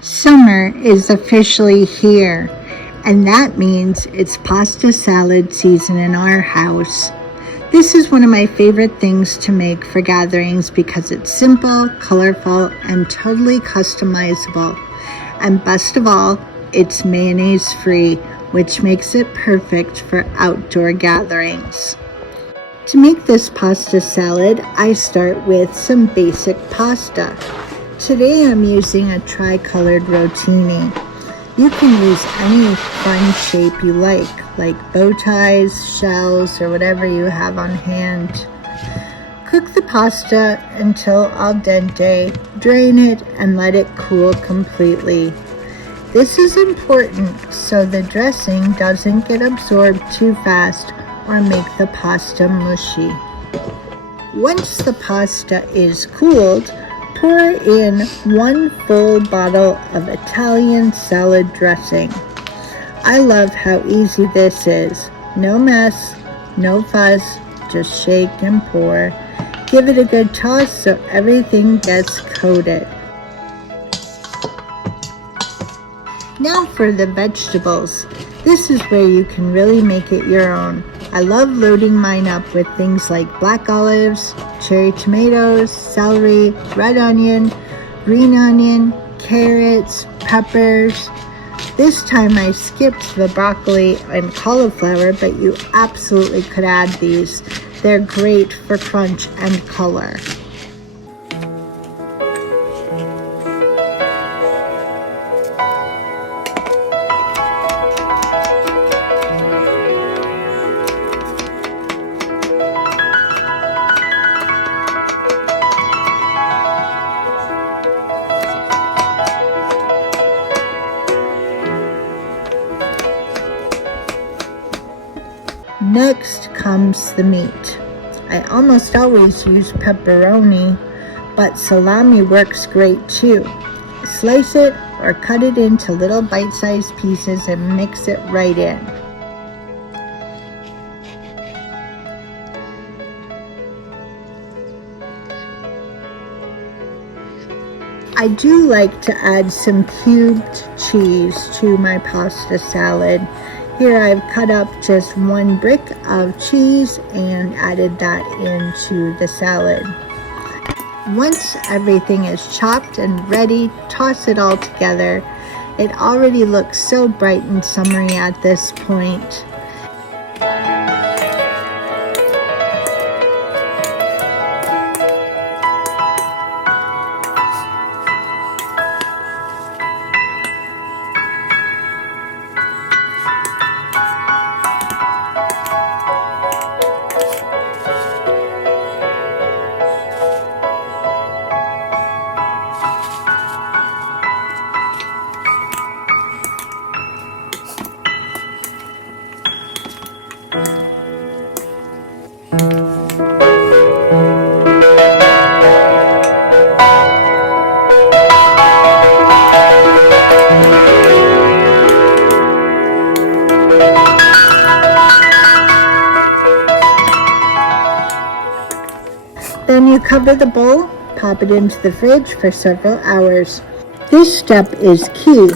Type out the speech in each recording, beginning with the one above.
Summer is officially here, and that means it's pasta salad season in our house. This is one of my favorite things to make for gatherings because it's simple, colorful, and totally customizable. And best of all, it's mayonnaise free, which makes it perfect for outdoor gatherings. To make this pasta salad, I start with some basic pasta. Today I'm using a tri-colored rotini. You can use any fun shape you like bow ties, shells, or whatever you have on hand. Cook the pasta until al dente, drain it, and let it cool completely. This is important so the dressing doesn't get absorbed too fast or make the pasta mushy. Once the pasta is cooled, pour in 1 full bottle of Italian salad dressing. I love how easy this is. No mess, no fuss, just shake and pour. Give it a good toss so everything gets coated. Now for the vegetables. This is where you can really make it your own. I love loading mine up with things like black olives, cherry tomatoes, celery, red onion, green onion, carrots, peppers. This time I skipped the broccoli and cauliflower, but you absolutely could add these. They're great for crunch and color. Next comes the meat. I almost always use pepperoni, but salami works great too. Slice it or cut it into little bite-sized pieces and mix it right in. I do like to add some cubed cheese to my pasta salad. Here I've cut up just 1 brick of cheese and added that into the salad. Once everything is chopped and ready, toss it all together. It already looks so bright and summery at this point. Then you cover the bowl, pop it into the fridge for several hours. This step is key.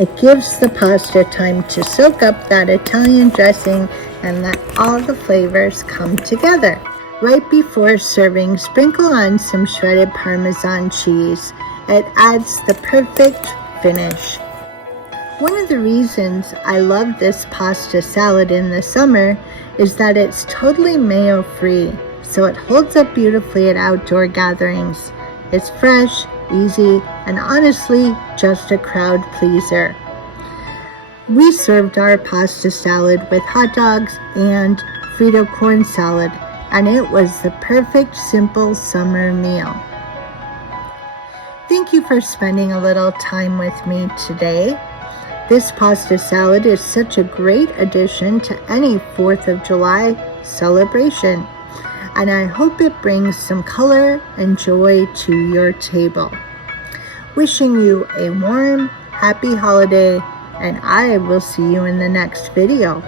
It gives the pasta time to soak up that Italian dressing and let all the flavors come together. Right before serving, sprinkle on some shredded Parmesan cheese. It adds the perfect finish. One of the reasons I love this pasta salad in the summer is that it's totally mayo free, so it holds up beautifully at outdoor gatherings. It's fresh, easy, and honestly just a crowd pleaser. We served our pasta salad with hot dogs and Frito corn salad, and it was the perfect simple summer meal. Thank you for spending a little time with me today. This pasta salad is such a great addition to any 4th of July celebration, and I hope it brings some color and joy to your table. Wishing you a warm, happy holiday, and I will see you in the next video.